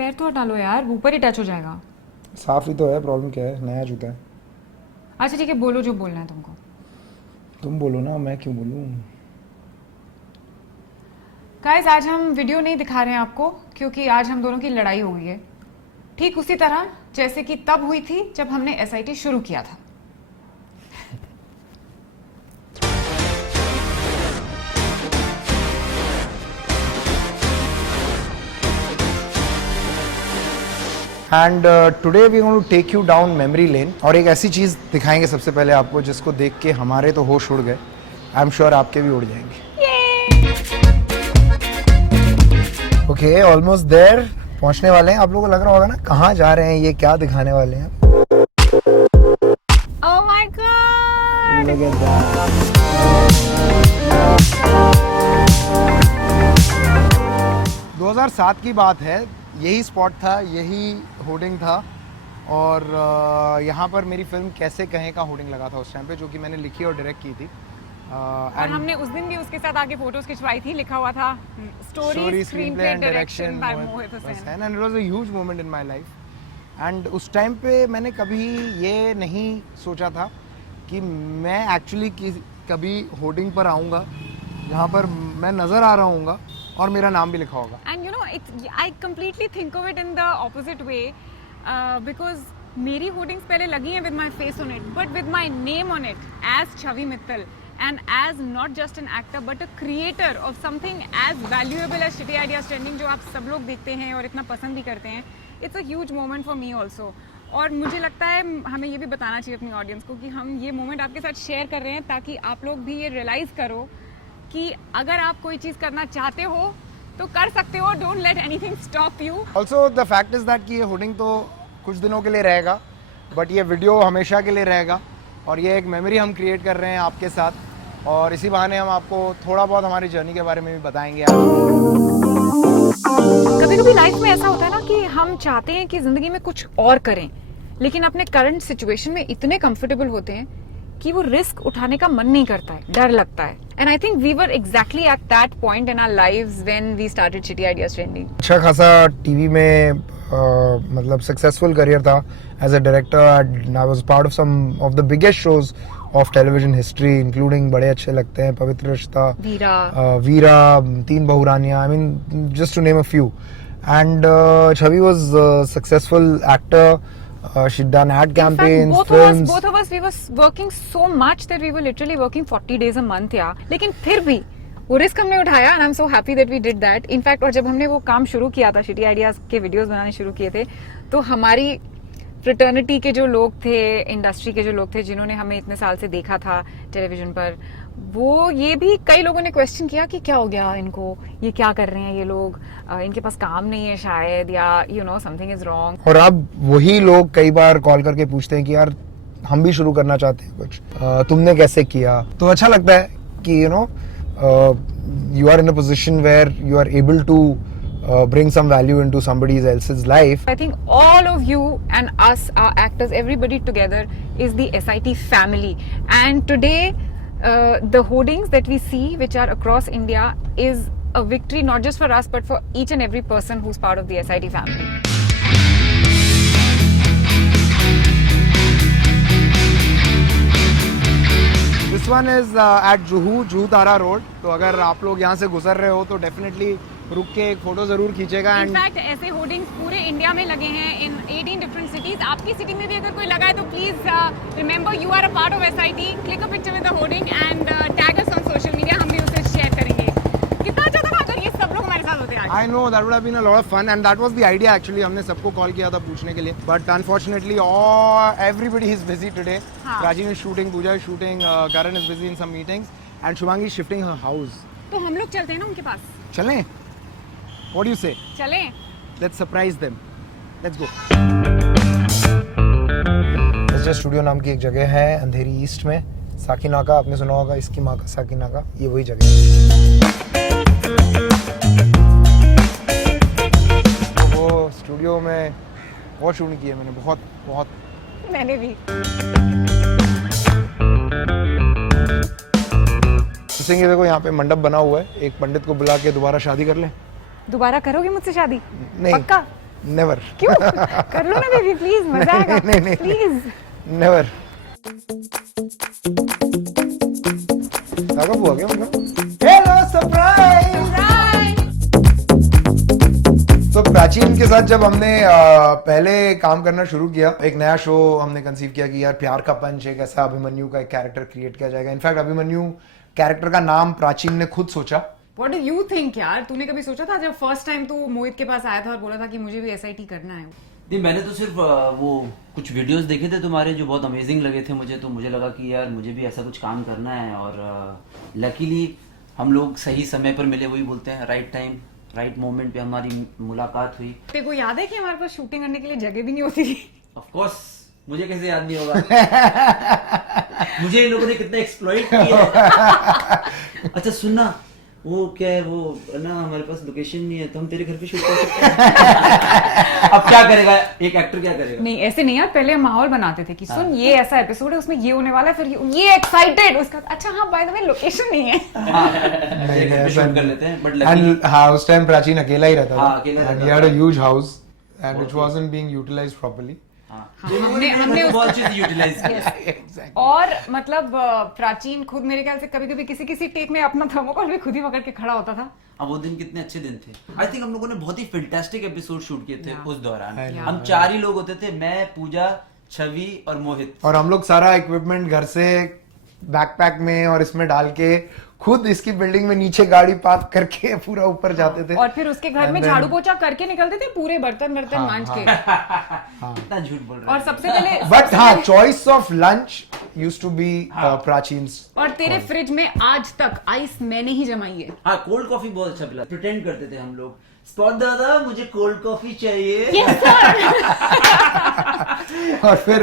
पैर तो हटा लो यार, ऊपर ही टच हो जाएगा। साफ ही तो है, प्रॉब्लम क्या है, नया जूता है। अच्छा ठीक है, बोलो जो बोलना है तुमको। तुम बोलो ना, मैं क्यों बोलूँ। गाइस आज हम वीडियो नहीं दिखा रहे हैं आपको क्योंकि आज हम दोनों की लड़ाई हो गई है, ठीक उसी तरह जैसे कि तब हुई थी जब हमने एसआईटी शुरू किया था। And today we going to take you down memory lane, और एक ऐसी चीज़ दिखाएंगे सबसे पहले आपको जिसको देख के हमारे तो होश उड़ गए। आई एम श्योर आपके भी उड़ जाएंगे। ओके, ऑलमोस्ट देयर, पहुंचने वाले हैं। आप लोगों को लग रहा होगा ना कहाँ जा रहे हैं, ये क्या दिखाने वाले हैं। Oh my God, Look at that. 2007 की बात है, यही स्पॉट था, यही होर्डिंग था, और यहाँ पर मेरी फिल्म कैसे कहें का होर्डिंग लगा था उस टाइम पे, जो कि मैंने लिखी और डायरेक्ट की थी। और हमने उस दिन भी उसके साथ आगे फोटोज खिंचवाई थी, लिखा हुआ था story screen play and direction by Mohit Hussain, and it was a huge moment in my life. And उस टाइम पे मैंने कभी ये नहीं सोचा था कि मैं एक्चुअली कभी होर्डिंग पर आऊँगा जहाँ पर मैं नज़र आ रहा हूँगा और मेरा नाम भी लिखा होगा। And you know it's, I completely think of it in the opposite way, because मेरी होर्डिंग्स पहले लगी हैं with my face on it, but with my name on it as Chhavi Mittal, and as not just an actor but a creator of something as valuable as Shitty Ideas Trending, जो आप सब लोग देखते हैं और इतना पसंद भी करते हैं। It's a huge moment for me also, और मुझे लगता है हमें ये भी बताना चाहिए अपनी ऑडियंस को कि हम ये मोमेंट आपके साथ शेयर कर रहे हैं ताकि आप लोग भी ये रियलाइज़ करो कि अगर आप कोई चीज़ करना चाहते हो तो कर सकते हो। Don't let anything stop you. Also the fact is that कि ये होर्डिंग तो कुछ दिनों के लिए रहेगा, बट ये वीडियो हमेशा के लिए रहेगा, और ये एक मेमोरी हम क्रिएट कर रहे हैं आपके साथ, और इसी बहाने हम आपको थोड़ा बहुत हमारी जर्नी के बारे में भी बताएंगे। कभी कभी लाइफ में ऐसा होता है ना कि हम चाहते हैं कि जिंदगी में कुछ और करें, लेकिन अपने करंट सिचुएशन में इतने कंफर्टेबल होते हैं कि वो रिस्क उठाने का मन नहीं करता है, डर लगता है। And I think we were exactly at that point in our lives when we started shitty ideas trending. अच्छा खासा टीवी में मतलब सक्सेसफुल करियर था as a director. I was part of some of the biggest shows of television history, including Bade Achhe Lagte Hain, Pavitra Rishta, Veera, Teen Bahuraniyaan, I mean just to name a few. And Chhavi was successful actor. She'd done ad campaigns, films. Both of us, we were working so much that we were literally working 40 days a month, yeah. लेकिन फिर भी वो risk हमने उठाया, and I'm so happy that we did that. In fact, और जब हमने वो काम शुरू किया था, शिटी आइडियाज के वीडियोस बनाने शुरू किए थे, तो हमारी फ्रेटर्निटी के जो लोग थे, इंडस्ट्री के जो लोग थे, जिन्होंने हमें इतने साल से देखा था टेलीविजन पर, वो ये भी कई लोगों ने क्वेश्चन किया कि क्या हो गया इनको, ये क्या कर रहे हैं ये लोग, इनके पास काम नहीं है शायद, या you know something is wrong. और अब वही लोग कई बार कॉल करके पूछते हैं कि यार हम भी शुरू करना चाहते हैं कुछ, तुमने कैसे किया। तो अच्छा लगता है कि you know you are in a position where you are able to bring some value into somebody else's life. I think all of you and us, our actors, everybody together is the SIT family. And today, the hoardings that we see, which are across India, is a victory not just for us, but for each and every person who's part of the SIT family. This one is at Juhu Tara Road. तो अगर आप लोग यहाँ से गुजर रहे हो तो डेफिनेटली रुक के एक फोटो जरूर खींचेगा। In fact, ऐसे होर्डिंग्स पूरे इंडिया में लगे हैं in 18 different cities. आपकी सिटी में भी अगर कोई लगा है तो please remember you are a part of SIT. Click a picture with the hoarding and tag us on social media. हम भी उसे शेयर करेंगे। कितना अच्छा था ना अगर ये सब लोग हमारे साथ होते आगे। I know that would have been a lot of fun and that was the idea actually. हमने सबको कॉल किया था पूछने के लिए, but unfortunately everybody is busy today. Rajin is shooting, Pooja is shooting, Karan is busy in some meetings and Shubhangi is shifting her house. तो हम लोग चलते हैं ना उनके पास। चलें? What do you say? चलें। Let's surprise them. Let's go. SJ studio नाम की एक जगह है अंधेरी ईस्ट में, साकिनाका। आपने सुना होगा इसकी माँ का साकिनाका, ये वही जगह है। तो वो स्टूडियो में बहुत शूटिंग की है मैंने, बहुत। मैंने भी। सिंह देखो यहाँ पे मंडप बना हुआ है, एक पंडित को बुला के दोबारा शादी कर लें। दोबारा करोगे मुझसे शादी? नहीं, पक्का? नेवर क्यों? कर लो ना बेबी प्लीज, मजा आएगा। नहीं, प्लीज। नेवर। कब हुआ क्या मतलब? Hello surprise. तो प्राचीन के साथ जब हमने पहले काम करना शुरू किया, एक नया शो हमने कंसीव किया कि यार प्यार का पंच एक ऐसा अभिमन्यु का एक कैरेक्टर क्रिएट किया जाएगा। इनफैक्ट अभिमन्यु कैरेक्टर का नाम प्राचीन ने खुद सोचा। What do you think यार? तूने कभी सोचा था जब फर्स्ट टाइम तू मोहित के पास आया था और बोला था कि मुझे भी SIT करना है? नहीं, मैंने तो सिर्फ वो कुछ वीडियोस देखे थे तुम्हारे जो बहुत अमेजिंग लगे थे मुझे, तो मुझे लगा कि यार मुझे भी ऐसा कुछ काम करना है। और लकीली हम लोग सही समय पर मिले, वही बोलते हैं राइट टाइम राइट मोमेंट पे हमारी मुलाकात हुई। तेरे को याद है कि हमारे पास शूटिंग करने के लिए जगह भी नहीं होती थी? ऑफ कोर्स, मुझे कैसे याद नहीं होगा। मुझे इन लोगों ने कितना एक्सप्लॉइट किया है। अच्छा सुनना, वो क्या है वो ना, हमारे पास लोकेशन नहीं है तो हम तेरे घर पे शूट कर सकते हैं। अब क्या करेगा एक एक्टर, क्या करेगा? नहीं ऐसे नहीं यार, पहले हम माहौल बनाते थे कि सुन ये ऐसा एपिसोड है, उसमें ये होने वाला है, फिर ये एक्साइटेड, उसका अच्छा हाँ बाय द वे लोकेशन नहीं है। तेरे घर पे शूट कर लेते हैं, बट एंड हाँ, उस टाइम प्राचीन अकेला ही रहता था। हाँ, अकेला रहता And he had a था। huge house and which wasn't being utilized properly. हमने बहुत अच्छे से यूटिलाइज किया। Exactly. और मतलब प्राचीन खुद मेरे ख्याल से कभी कभी किसी टेक में अपना थर्मोकॉल भी खुद ही पकड़ के खड़ा होता था। अब वो दिन कितने अच्छे दिन थे। आई थिंक हम लोगों ने बहुत ही फैंटास्टिक एपिसोड शूट किए थे उस दौरान। हम 4 ही लोग होते थे, मैं, पूजा, छवि और मोहित। और हम लोग सारा इक्विपमेंट घर से बैकपैक में और इसमें डाल के खुद इसकी बिल्डिंग में नीचे गाड़ी पार्क करके पूरा ऊपर जाते थे। और फिर उसके घर में झाड़ू पोछा करके निकलते थे, पूरे बर्तन मांज के। कितना झूठ बोल रहे और सबसे पहले बट हाँ, choice of lunch used to be proteins. और तेरे फ्रिज में आज तक आइस मैंने ही जमाई है। हाँ, कोल्ड कॉफी बहुत अच्छा पिला, प्रिटेंड करते थे हम लोग। स्पॉट दादा मुझे कोल्ड कॉफी चाहिए। और फिर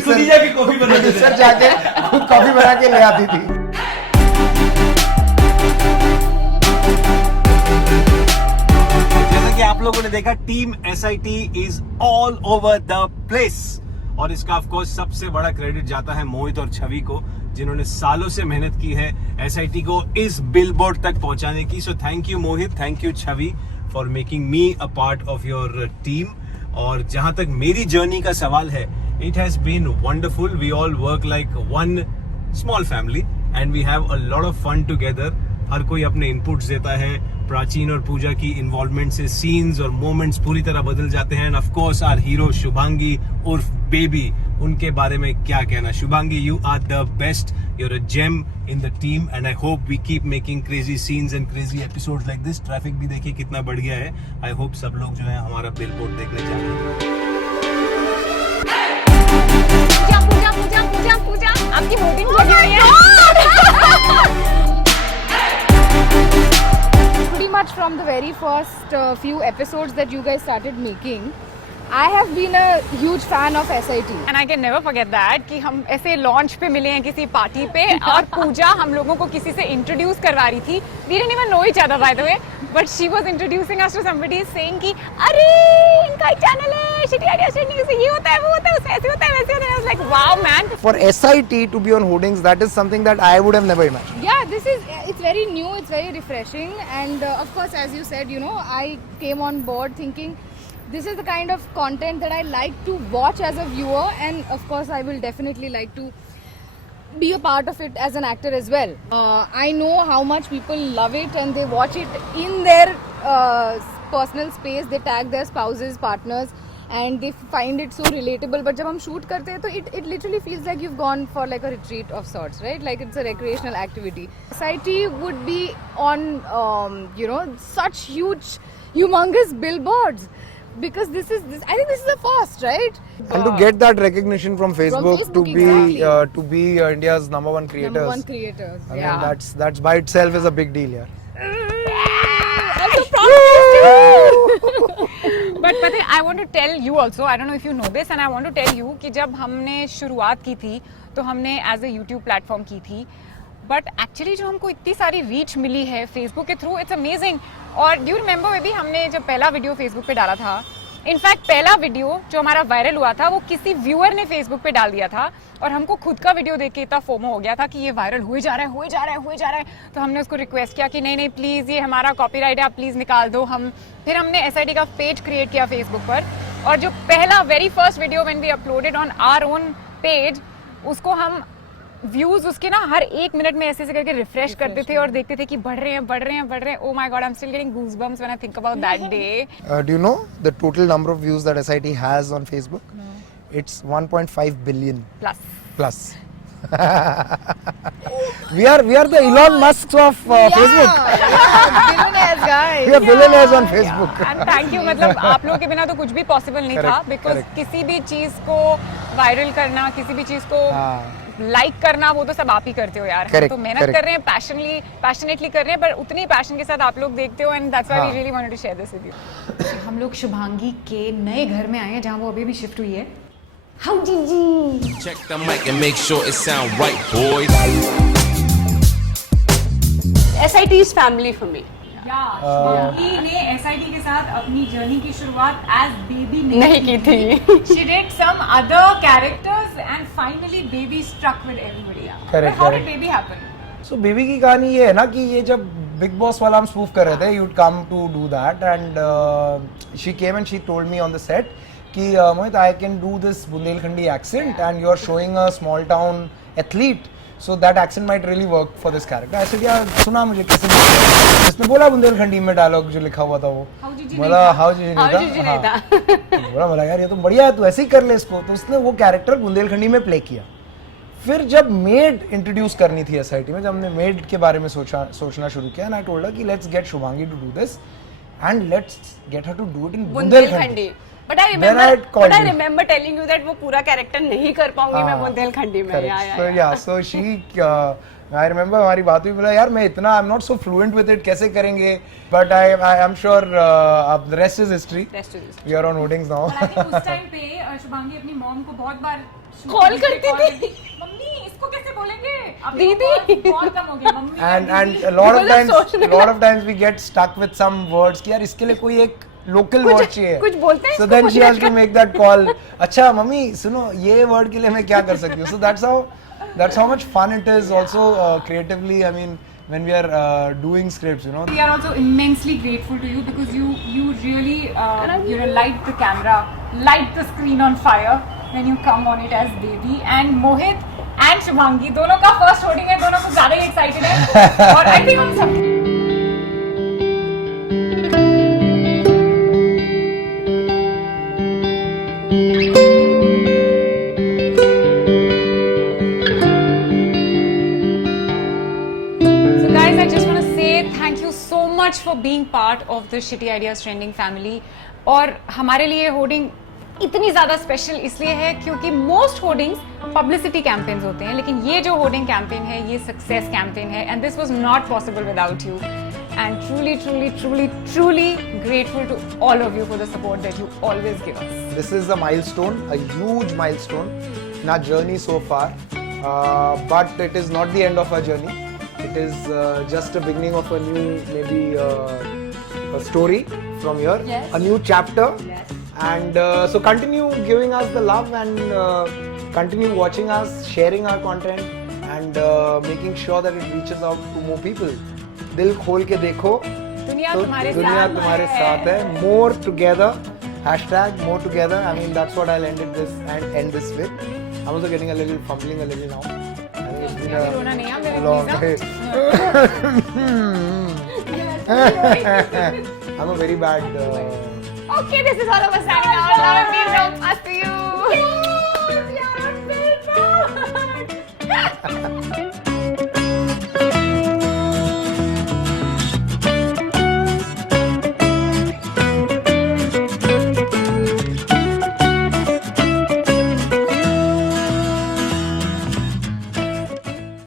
खुद ही जाके कॉफी बनाते थे। प्रोड्यूसर जाके खुद कॉफी बना के ले आती थी। जैसा कि आप लोगों ने देखा, team SIT is all over the place और इसका ऑफ कोर्स सबसे बड़ा क्रेडिट जाता है मोहित और छवि को, जिन्होंने सालों से मेहनत की है SIT को इस बिलबोर्ड तक पहुंचाने की। So thank you Mohit, thank you Chhavi for making me a part of your team. और जहां तक मेरी जर्नी का सवाल है, it has been wonderful. We all work like one small family and we have a lot of fun together. हर कोई अपने इनपुट्स देता है। प्राचीन और पूजा की इन्वॉल्वमेंट से सीन्स और मोमेंट्स पूरी तरह बदल जाते हैं। And of course our hero Shubhangi उर्फ बेबी, उनके बारे में क्या कहना। Shubhangi, you are the best, you are a gem in the team and I hope we keep making crazy scenes and crazy episodes like this. Traffic भी देखिए कितना बढ़ गया है। आई होप सब लोग जो है हमारा बिलबोर्ड देखने जा रहे हैं। पूजा आपकी होर्डिंग लगी हुई है। Pretty much from the very first few episodes that you guys started making, I have been a huge fan of SIT. And I can never forget that कि हम ऐसे लॉन्च पे मिले हैं किसी पार्टी पे और पूजा हम लोगों को किसी से इंट्रोड्यूस करवा रही थी। We didn't even know each other by the way, but she was introducing us to somebody saying कि अरे इनका एक चैनल है शिटी आइडिया स्टूडियो से, ये होता है वो होता है उससे ऐसे होता है वैसे होता है। I was like wow man. For SIT to be on hoardings, that is something that I would have never imagined. Yeah, it's very new, it's very refreshing, and of course, as you said, you know, I came on board thinking this is the kind of content that I like to watch as a viewer, and of course, I will definitely like to be a part of it as an actor as well. I know how much people love it and they watch it in their personal space. They tag their spouses, partners, and they find it so relatable. But जब हम shoot करते हैं तो it literally feels like you've gone for like a retreat of sorts, right? Like it's a recreational activity. SIT would be on you know, such huge, humongous billboards. Because I think this is a first, right? And to get that recognition from Facebook, Facebook, to be India's number one creators. Number one creators. I mean, Yeah. that's by itself is a big deal, yeah. I'm so proud. But पता है, I want to tell you also, I don't know if you know this, and I want to tell you कि जब हमने शुरुआत की थी तो हमने as a YouTube प्लेटफॉर्म की थी, बट एक्चुअली जो हमको इतनी सारी रीच मिली है फेसबुक के थ्रू, इट्स अमेजिंग। और डू यू रिमेंबर बेबी, हमने जब पहला वीडियो फेसबुक पे डाला था इनफैक्ट पहला वीडियो जो हमारा वायरल हुआ था वो किसी व्यूअर ने फेसबुक पे डाल दिया था और हमको खुद का वीडियो देख के इतना फोमो हो गया था कि ये वायरल हुए जा रहा है। तो हमने उसको रिक्वेस्ट किया कि नहीं प्लीज़ ये हमारा कॉपीराइट है, आप प्लीज़ निकाल दो। फिर हमने SIT का पेज क्रिएट किया फेसबुक पर और जो पहला very first video when we uploaded on our own page उसको हम व्यूज उसके ना हर 1 मिनट में ऐसे करके रिफ्रेश करते थे और देखते थे कि बढ़ रहे हैं। Oh my God, I am still getting goosebumps when I think about that day. Do you know the total number of views that SIT has on Facebook? No. It's 1.5 billion plus. we are the Elon Musks of Facebook. Billionaires, guys. We are billionaires on Facebook. And thank you, मतलब आप लोगों के बिना तो कुछ भी possible नहीं था, Correct, बिकॉज correct. किसी भी चीज को वायरल करना, किसी भी चीज को लाइक करना, वो तो सब आप ही करते हो यार। हम Correct, तो मेहनत correct. कर रहे हैं, पैशनेटली कर रहे हैं, पर उतनी पैशन के साथ आप लोग देखते हो and that's why we really wanted to share this with you. हम लोग शुभांगी के नए घर में आए हैं जहाँ वो अभी भी शिफ्ट हुई है। हाउ जी Check the mic and make sure it sound right, boys. SIT is family for me. Shubhangi ने SIT के साथ अपनी जर्नी की शुरुआत एज बेबी नहीं की थी। She did some other characters and finally baby stuck with everybody. Correct, But how did correct. baby happen? So baby की कहानी ये है ना कि ये जब बिग बॉस वाला हम स्पूफ कर रहे थे, you'd come to do that and she came and she told me on the set कि मोहित I can do this Bundelkhandi accent and you're showing a small town athlete so that accent might really work for this character. ऐसे क्या सुना मुझे कैसे इसने बोला बुंदेलखंडी में dialogue जो लिखा हुआ था वो बोला हाउ जी नहीं था बोला बोला यार ये तो बढ़िया है, तू ऐसे ही कर ले इसको। तो उसने वो कैरेक्टर बुंदेलखंडी में प्ले किया। फिर जब मेड इंट्रोड्यूस करनी थी SIT में, जब हमने मेड के बारे में सोचना शुरू किया, एंड आई टोल्ड हर कि let's get Shubhangi to do this and let's get her to do it in Bundelkhandi. But I remember telling you that वो पूरा कैरेक्टर नहीं कर पाऊंगी मैं बुंदेलखंडी में। So she I remember हमारी बात हुई, बोला यार मैं इतना I'm not so fluent with it, कैसे करेंगे? But I am sure the rest is history. We are on Hoardings now. I think उस टाइम पे शुभांगी अपनी मॉम को बहुत बार Call करती थी। मम्मी इसको कैसे बोलेंगे? अब दीदी। बहुत कम हो गया mummy. And a lot of times we get stuck with some words कि यार इसके लिए कोई एक लोकल वर्ड चाहिए, कुछ बोलते हैं so then she has to make that call. अच्छा मम्मी सुनो ये वर्ड के लिए मैं क्या कर सकती हूँ? So that's how much fun it is also creatively. I mean when we are doing scripts, you know. We are also immensely grateful to you because you really light the camera, light the screen on fire when you come on it as baby. And Mohit and Shubhangi दोनों का first voting है, दोनों को ज़्यादा ही excited है और I think हम सब much for being part of the Shitty Ideas Trending family. और हमारे लिए होर्डिंग इतनी ज़्यादा स्पेशल इसलिए है क्योंकि मोस्ट होर्डिंग्स पब्लिसिटी कैंपेन्स होते हैं, लेकिन ये जो होर्डिंग कैंपेन है ये सक्सेस कैंपेन है and this was not possible without you and truly grateful to all of you for the support that you always give us. This is a milestone, a huge milestone in our journey so far, but it is not the end of our journey. It is just a beginning of a new maybe a story from here, yes. A new chapter, yes. And so continue giving us the love and continue watching us, sharing our content and making sure that it reaches out to more people. दिल खोल के देखो, दुनिया तो तुम्हारे साथ है. More together, hashtag more together. I mean that's what I'll end this with. I'm also getting a little fumbling a little now. I think it's been रोना नहीं है, a long day. I'm a very bad. Okay, this is all of us signing out. Love and peace from us to you.